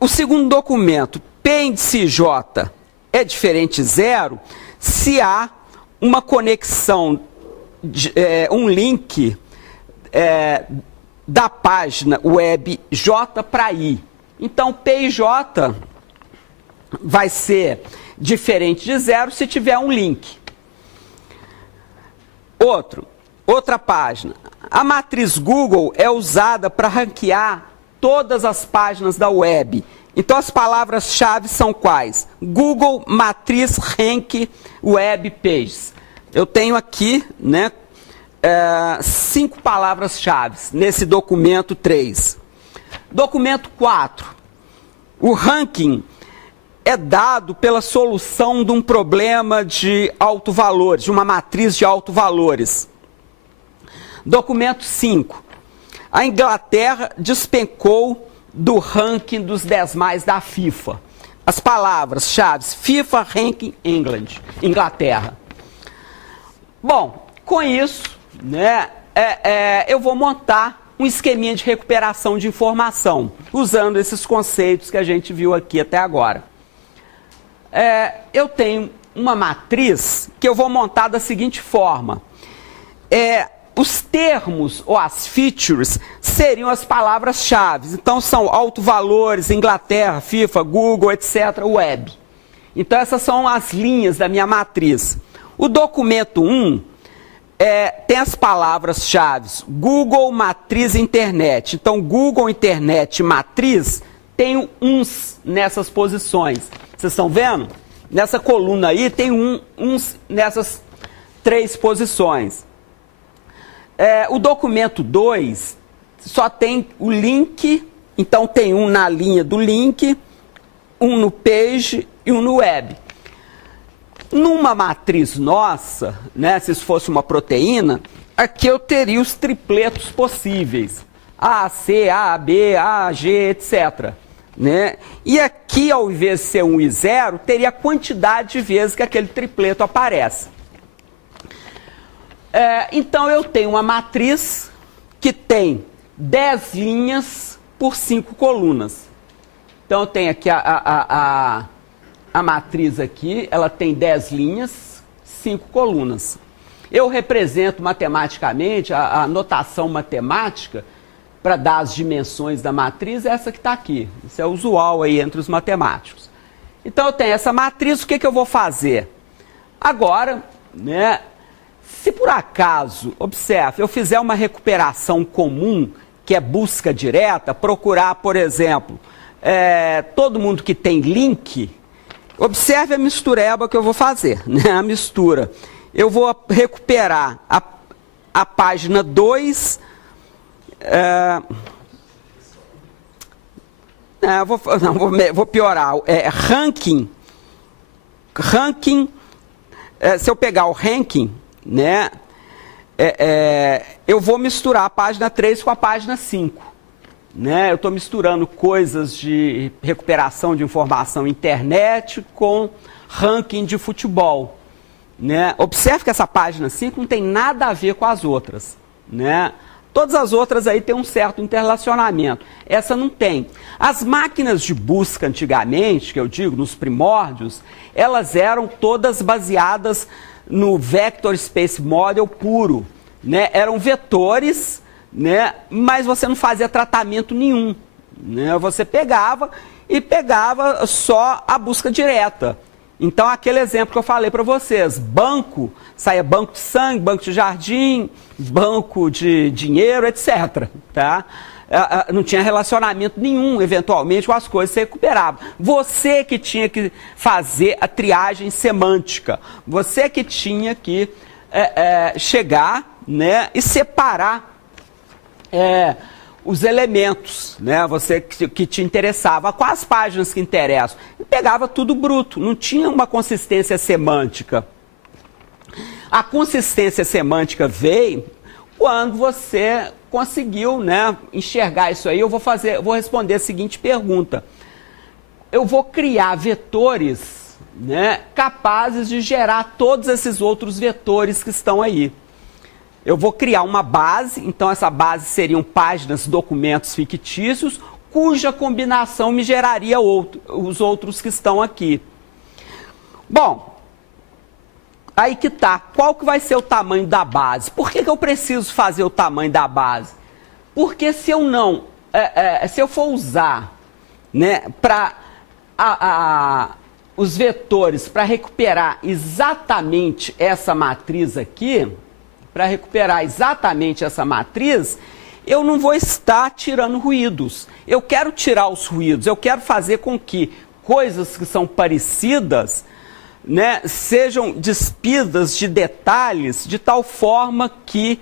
O segundo documento, P índice J, é diferente de 0 se há uma conexão, um link da página web J para I. Então, P e J vai ser diferente de 0 se tiver um link. Outra página. A matriz Google é usada para ranquear todas as páginas da web. Então, as palavras-chave são quais? Google, matriz, rank, web, pages. Eu tenho aqui, né, 5 palavras-chave nesse documento 3. Documento 4. O ranking é dado pela solução de um problema de autovalores, de uma matriz de autovalores. Documento 5. A Inglaterra despencou do ranking dos 10 mais da FIFA. As palavras-chave, FIFA, ranking, Inglaterra. Bom, com isso, né, eu vou montar um esqueminha de recuperação de informação, usando esses conceitos que a gente viu aqui até agora. Eu tenho uma matriz que eu vou montar da seguinte forma. Os termos ou as features seriam as palavras-chave. Então, são autovalores, Inglaterra, FIFA, Google, etc., web. Então, essas são as linhas da minha matriz. O documento 1 tem as palavras-chave Google, matriz, internet. Então, Google, internet, matriz, tem uns nessas posições. Vocês estão vendo? Nessa coluna aí tem uns nessas 3 posições. O documento 2 só tem o link, então tem um na linha do link, um no page e um no web. Numa matriz nossa, né, se isso fosse uma proteína, aqui eu teria os tripletos possíveis. A, C, A, B, A, G, etc. Né? E aqui, ao invés de ser 1 e 0, teria a quantidade de vezes que aquele tripleto aparece. Então, eu tenho uma matriz que tem 10 linhas por 5 colunas. Então, eu tenho aqui a matriz aqui, ela tem 10 linhas, 5 colunas. Eu represento matematicamente, a notação matemática para dar as dimensões da matriz é essa que está aqui. Isso é usual aí entre os matemáticos. Então, eu tenho essa matriz, o que eu vou fazer? Agora, né, se por acaso, observe, eu fizer uma recuperação comum, que é busca direta, procurar, por exemplo, todo mundo que tem link, observe a mistureba que eu vou fazer, né? A mistura. Eu vou recuperar a página 2, vou piorar, ranking, se eu pegar o ranking, né, eu vou misturar a página 3 com a página 5. Né? Eu estou misturando coisas de recuperação de informação internet com ranking de futebol. Né? Observe que essa página 5 não tem nada a ver com as outras. Né? Todas as outras aí têm um certo interrelacionamento. Essa não tem. As máquinas de busca antigamente, que eu digo, nos primórdios, elas eram todas baseadas no Vector Space Model puro. Né? Eram vetores, né? Mas você não fazia tratamento nenhum. Né? Você pegava só a busca direta. Então, aquele exemplo que eu falei para vocês, banco, saia banco de sangue, banco de jardim, banco de dinheiro, etc. Tá? Não tinha relacionamento nenhum, eventualmente, com as coisas que você recuperava. Você que tinha que fazer a triagem semântica. Você que tinha que chegar, né, e separar os elementos, né? Você que te interessava, quais páginas que interessam. E pegava tudo bruto, não tinha uma consistência semântica. A consistência semântica veio quando você conseguiu, né, enxergar isso aí. Eu vou responder a seguinte pergunta. Eu vou criar vetores, né, capazes de gerar todos esses outros vetores que estão aí. Eu vou criar uma base, então essa base seriam páginas, documentos fictícios, cuja combinação me geraria os outros que estão aqui. Bom, aí que tá. Qual que vai ser o tamanho da base? Por que eu preciso fazer o tamanho da base? Porque se eu não, se eu for usar, né, os vetores para recuperar exatamente essa matriz aqui, eu não vou estar tirando ruídos. Eu quero tirar os ruídos, eu quero fazer com que coisas que são parecidas, né, sejam despidas de detalhes de tal forma que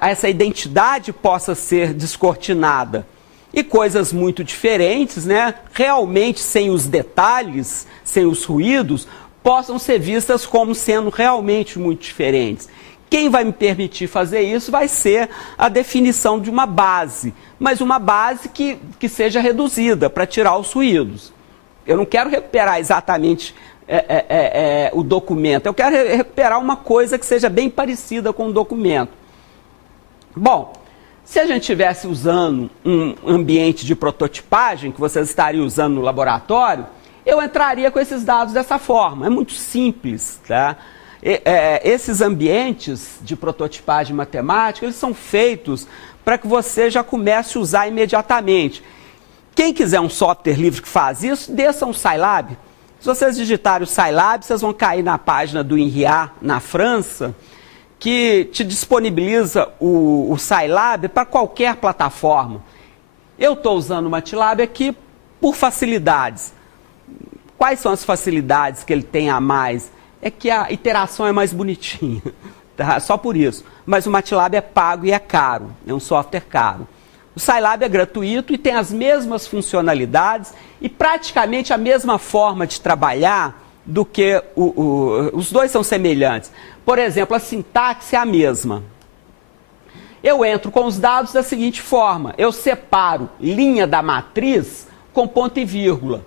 essa identidade possa ser descortinada. E coisas muito diferentes, né, realmente sem os detalhes, sem os ruídos, possam ser vistas como sendo realmente muito diferentes. Quem vai me permitir fazer isso vai ser a definição de uma base, mas uma base que seja reduzida para tirar os ruídos. Eu não quero recuperar exatamente o documento, eu quero recuperar uma coisa que seja bem parecida com o documento. Bom, se a gente estivesse usando um ambiente de prototipagem, que vocês estariam usando no laboratório, eu entraria com esses dados dessa forma. É muito simples, tá? Esses ambientes de prototipagem matemática, eles são feitos para que você já comece a usar imediatamente. Quem quiser um software livre que faz isso, desça um Scilab. Se vocês digitarem o Scilab, vocês vão cair na página do INRIA, na França, que te disponibiliza o Scilab para qualquer plataforma. Eu estou usando o MATLAB aqui por facilidades. Quais são as facilidades que ele tem a mais? É que a iteração é mais bonitinha, tá? Só por isso. Mas o MATLAB é pago e é caro, é um software caro. O Scilab é gratuito e tem as mesmas funcionalidades e praticamente a mesma forma de trabalhar do que os dois são semelhantes. Por exemplo, a sintaxe é a mesma. Eu entro com os dados da seguinte forma: eu separo linha da matriz com ponto e vírgula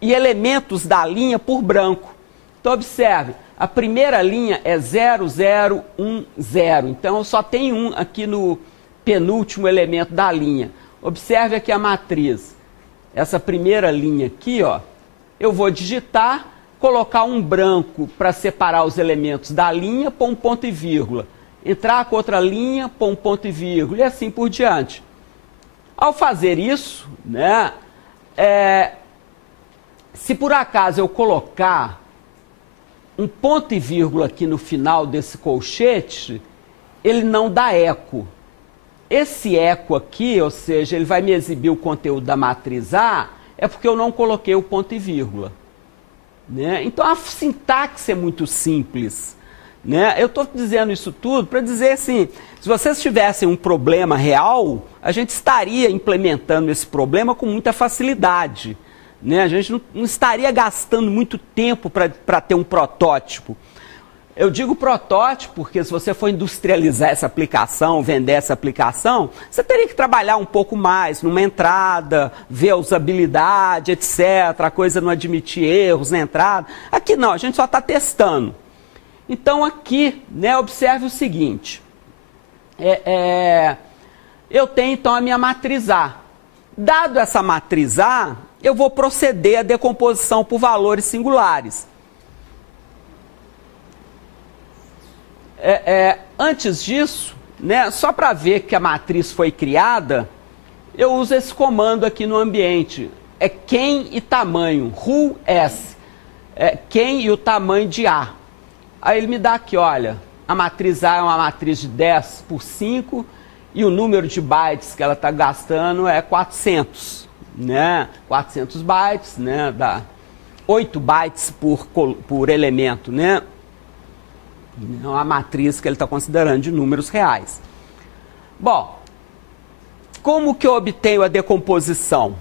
e elementos da linha por branco. Então, observe, a primeira linha é 0, 0, 1, 0. Então, eu só tenho um aqui no penúltimo elemento da linha. Observe aqui a matriz. Essa primeira linha aqui, ó, eu vou digitar, colocar um branco para separar os elementos da linha, pôr um ponto e vírgula. Entrar com outra linha, pôr um ponto e vírgula, e assim por diante. Ao fazer isso, né, se por acaso eu colocar um ponto e vírgula aqui no final desse colchete, ele não dá eco. Esse eco aqui, ou seja, ele vai me exibir o conteúdo da matriz A, é porque eu não coloquei o ponto e vírgula. Né? Então a sintaxe é muito simples. Né? Eu estou dizendo isso tudo para dizer assim, se vocês tivessem um problema real, a gente estaria implementando esse problema com muita facilidade. Né? A gente não estaria gastando muito tempo para ter um protótipo. Eu digo protótipo porque se você for industrializar essa aplicação, vender essa aplicação, você teria que trabalhar um pouco mais numa entrada, ver a usabilidade, etc. A coisa não admitir erros na entrada. Aqui não, a gente só está testando. Então aqui, né, observe o seguinte. Eu tenho então a minha matriz A. Dado essa matriz A, eu vou proceder à decomposição por valores singulares. Antes disso, né, só para ver que a matriz foi criada, eu uso esse comando aqui no ambiente. É quem e tamanho, who s. Quem e o tamanho de A. Aí ele me dá aqui, olha, a matriz A é uma matriz de 10 por 5 e o número de bytes que ela está gastando é 400. Né? 400 bytes, né? Dá 8 bytes por elemento, né? É uma matriz que ele está considerando de números reais. Bom, como que eu obtenho a decomposição?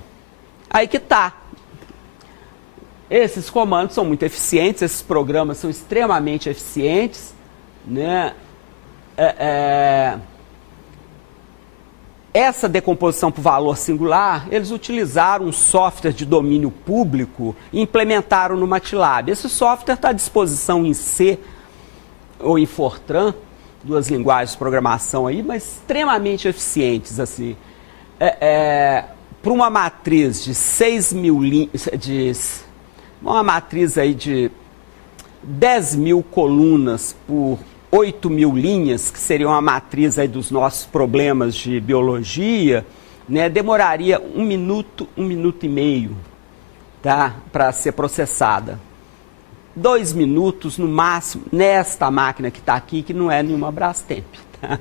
Aí que tá. Esses comandos são muito eficientes, esses programas são extremamente eficientes, né? Essa decomposição por valor singular, eles utilizaram um software de domínio público e implementaram no MATLAB. Esse software está à disposição em C ou em Fortran, duas linguagens de programação aí, mas extremamente eficientes, assim. para uma matriz de 6.000 linhas, uma matriz aí de 10.000 colunas por 8.000 linhas, que seria uma matriz aí dos nossos problemas de biologia, né, demoraria 1 minuto, 1 minuto e meio, tá, para ser processada. 2 minutos no máximo nesta máquina que está aqui, que não é nenhuma Brastemp. Tá?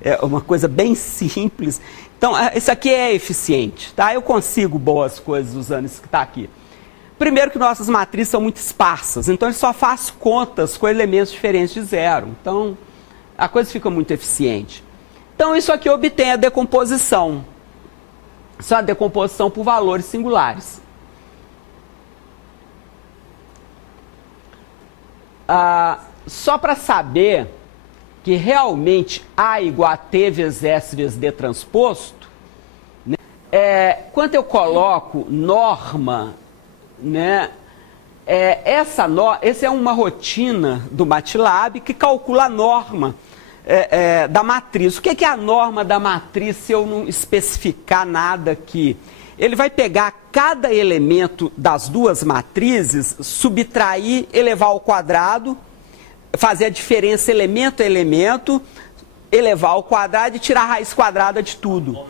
É uma coisa bem simples. Então, isso aqui é eficiente, tá? Eu consigo boas coisas usando isso que está aqui. Primeiro que nossas matrizes são muito esparsas, então ele só faz contas com elementos diferentes de zero. Então, a coisa fica muito eficiente. Então, isso aqui obtém a decomposição. Isso é a decomposição por valores singulares. Só para saber que realmente A igual a T vezes S vezes D transposto, né, quando eu coloco norma, né, essa é uma rotina do MATLAB que calcula a norma da matriz. O que é a norma da matriz se eu não especificar nada aqui? Ele vai pegar cada elemento das duas matrizes, subtrair, elevar ao quadrado, fazer a diferença elemento a elemento, elevar ao quadrado e tirar a raiz quadrada de tudo.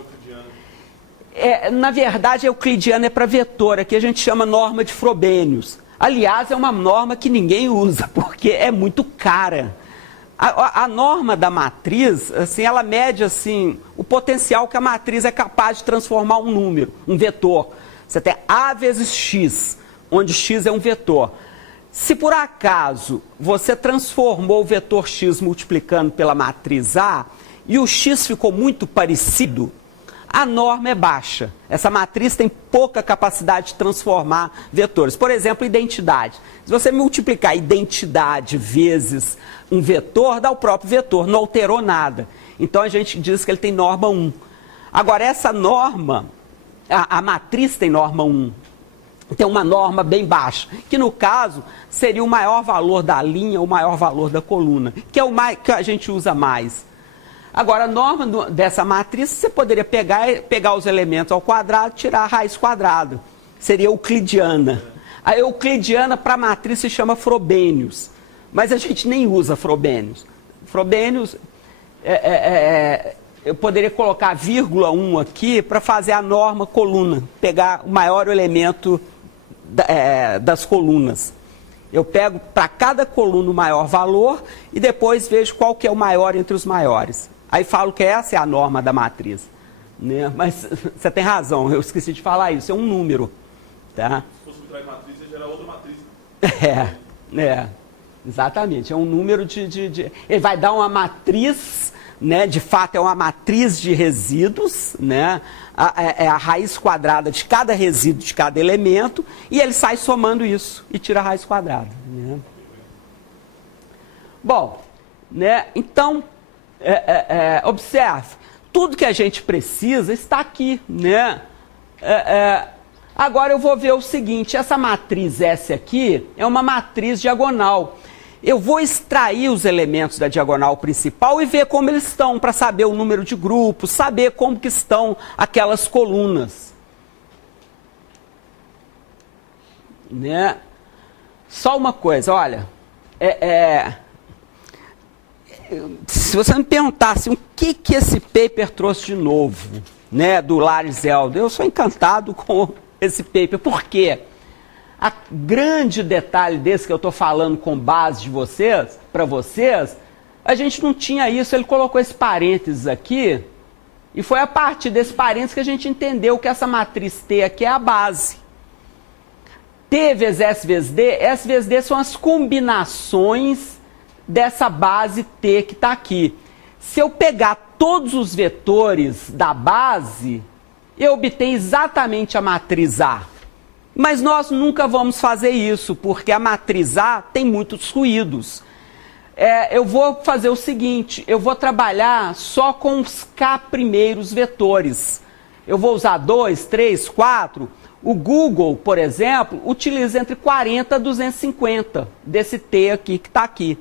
Na verdade, euclidiana é para vetor, aqui a gente chama norma de Frobenius. Aliás, é uma norma que ninguém usa, porque é muito cara. A norma da matriz, assim, ela mede assim, o potencial que a matriz é capaz de transformar um número, um vetor. Você tem A vezes X, onde X é um vetor. Se por acaso você transformou o vetor X multiplicando pela matriz A e o X ficou muito parecido, a norma é baixa. Essa matriz tem pouca capacidade de transformar vetores. Por exemplo, identidade. Se você multiplicar identidade vezes um vetor, dá o próprio vetor, não alterou nada. Então a gente diz que ele tem norma 1. Agora, essa norma, a matriz tem norma 1. Tem uma norma bem baixa, que no caso seria o maior valor da linha, o maior valor da coluna, que é o que a gente usa mais. Agora, a norma dessa matriz, você poderia pegar os elementos ao quadrado e tirar a raiz quadrada. Seria euclidiana. A euclidiana para a matriz se chama Frobenius. Mas a gente nem usa Frobenius. Frobenius, eu poderia colocar vírgula 1 aqui para fazer a norma coluna. Pegar o maior elemento das colunas. Eu pego para cada coluna o maior valor e depois vejo qual que é o maior entre os maiores. Aí falo que essa é a norma da matriz. Né? Mas você tem razão, eu esqueci de falar isso, é um número. Tá? Se fosse subtrair matriz, você gera outra matriz. Exatamente, é um número ele vai dar uma matriz, né? De fato é uma matriz de resíduos, né? É a raiz quadrada de cada resíduo, de cada elemento, e ele sai somando isso e tira a raiz quadrada. Né? Bom, né? Então, observe, tudo que a gente precisa está aqui, né? Agora eu vou ver o seguinte, essa matriz S aqui é uma matriz diagonal. Eu vou extrair os elementos da diagonal principal e ver como eles estão, para saber o número de grupos, saber como que estão aquelas colunas. Né? Só uma coisa, olha, se você me perguntasse o que esse paper trouxe de novo, né, do Larry Zeldin, eu sou encantado com esse paper. Por quê? A grande detalhe desse que eu estou falando com base de vocês, para vocês, a gente não tinha isso. Ele colocou esse parênteses aqui e foi a partir desse parênteses que a gente entendeu que essa matriz T aqui é a base. T vezes S vezes D são as combinações dessa base T que está aqui. Se eu pegar todos os vetores da base, eu obtenho exatamente a matriz A. Mas nós nunca vamos fazer isso, porque a matriz A tem muitos ruídos. Eu vou fazer o seguinte, eu vou trabalhar só com os K primeiros vetores. Eu vou usar 2, 3, 4. O Google, por exemplo, utiliza entre 40 e 250 desse T aqui que está aqui.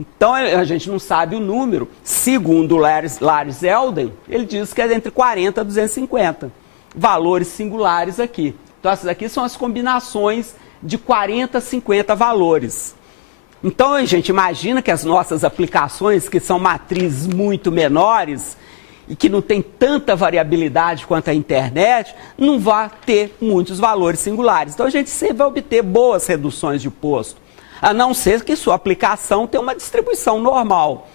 Então, a gente não sabe o número. Segundo o Larry Zeldin, ele diz que é entre 40 e 250. valores singulares aqui. Então, essas aqui são as combinações de 40, 50 valores. Então, a gente imagina que as nossas aplicações, que são matrizes muito menores e que não tem tanta variabilidade quanto a internet, não vai ter muitos valores singulares. Então, a gente sempre vai obter boas reduções de posto, a não ser que sua aplicação tenha uma distribuição normal.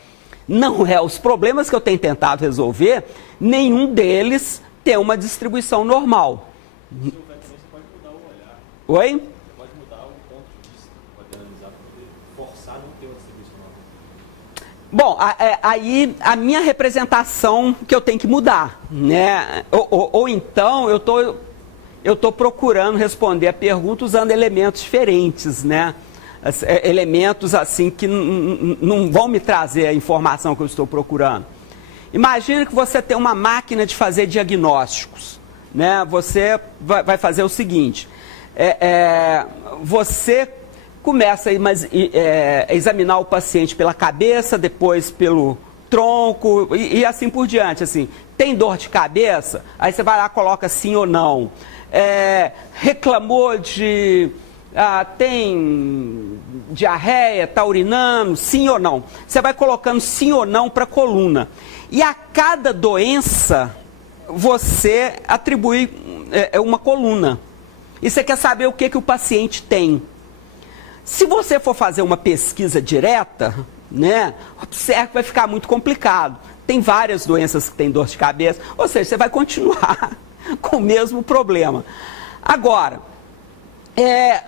Não é os problemas que eu tenho tentado resolver, nenhum deles tem uma distribuição normal. Você pode mudar o olhar. Oi? Você pode mudar o ponto de vista, pode analisar para poder forçar não ter uma distribuição normal. Bom, aí a minha representação que eu tenho que mudar, né? Ou então eu tô procurando responder a pergunta usando elementos diferentes, né? Elementos assim que não vão me trazer a informação que eu estou procurando. Imagina que você tem uma máquina de fazer diagnósticos, né? Você vai fazer o seguinte, você começa a examinar o paciente pela cabeça, depois pelo tronco e assim por diante. Assim, tem dor de cabeça? Aí você vai lá e coloca sim ou não. Reclamou de... tem diarreia, está urinando, sim ou não. Você vai colocando sim ou não para a coluna. E a cada doença, você atribui uma coluna. E você quer saber o que o paciente tem. Se você for fazer uma pesquisa direta, né, observe que vai ficar muito complicado. Tem várias doenças que têm dor de cabeça, ou seja, você vai continuar com o mesmo problema. Agora,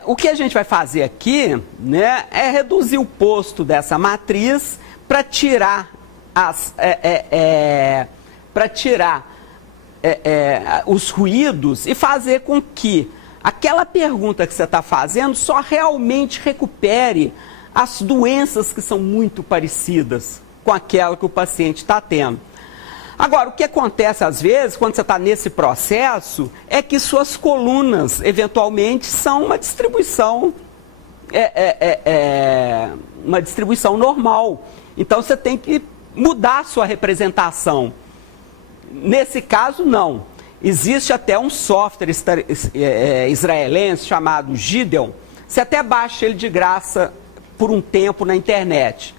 o que a gente vai fazer aqui, né, é reduzir o posto dessa matriz para tirar os ruídos e fazer com que aquela pergunta que você está fazendo só realmente recupere as doenças que são muito parecidas com aquela que o paciente está tendo. Agora, o que acontece às vezes, quando você está nesse processo, é que suas colunas, eventualmente, são uma distribuição normal. Então, você tem que mudar a sua representação. Nesse caso, não. Existe até um software israelense chamado Gideon. Você até baixa ele de graça por um tempo na internet.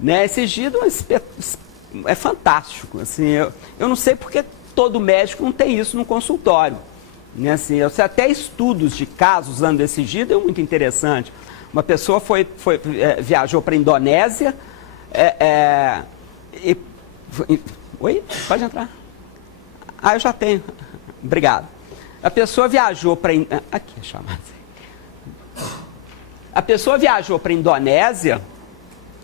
Né? Esse Gideon é fantástico. Assim, eu não sei porque todo médico não tem isso no consultório. Né? Assim, eu sei até estudos de casos usando esse Gideon, muito interessante. Uma pessoa viajou para a Indonésia. Oi? Pode entrar. Eu já tenho. Obrigado. A pessoa viajou para... Aqui, chamada. A pessoa viajou para a Indonésia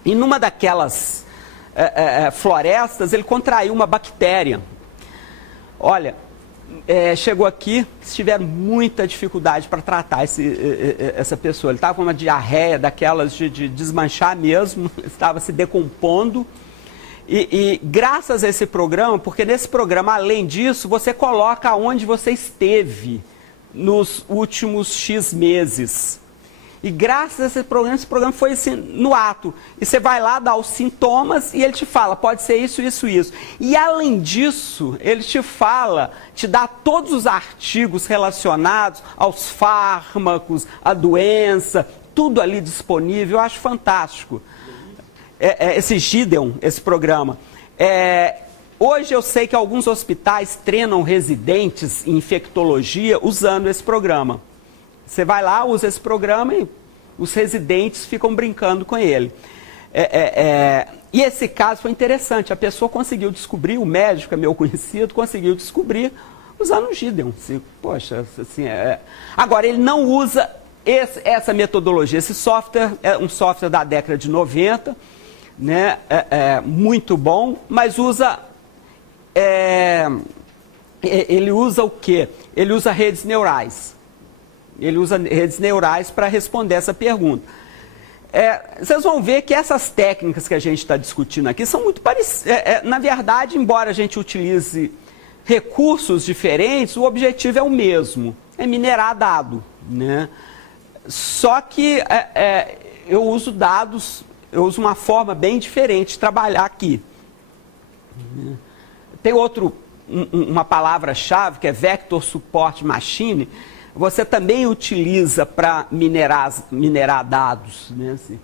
e numa daquelas florestas ele contraiu uma bactéria. Olha, chegou aqui, tiveram muita dificuldade para tratar essa pessoa. Ele estava com uma diarreia daquelas de desmanchar mesmo, estava se decompondo. E graças a esse programa, porque nesse programa, além disso, você coloca onde você esteve nos últimos X meses. E graças a esse programa foi assim, no ato. E você vai lá, dá os sintomas e ele te fala, pode ser isso, isso, isso. E além disso, ele te fala, te dá todos os artigos relacionados aos fármacos, à doença, tudo ali disponível. Eu acho fantástico. Esse Gideon, esse programa. Hoje eu sei que alguns hospitais treinam residentes em infectologia usando esse programa. Você vai lá, usa esse programa e os residentes ficam brincando com ele. E esse caso foi interessante. A pessoa conseguiu descobrir, o médico é meu conhecido, conseguiu descobrir usando o Gideon. Assim, poxa, assim, Agora, ele não usa essa metodologia. Esse software é um software da década de 90, né? Muito bom, mas usa... ele usa o quê? Ele usa redes neurais. Ele usa redes neurais para responder essa pergunta. Vocês vão ver que essas técnicas que a gente está discutindo aqui são muito parecidas. Na verdade, embora a gente utilize recursos diferentes, o objetivo é o mesmo, é minerar dado. Né? Só que eu uso dados, eu uso uma forma bem diferente de trabalhar aqui. Tem outro uma palavra-chave, que é Vector Support Machine, você também utiliza para minerar dados, né? Assim,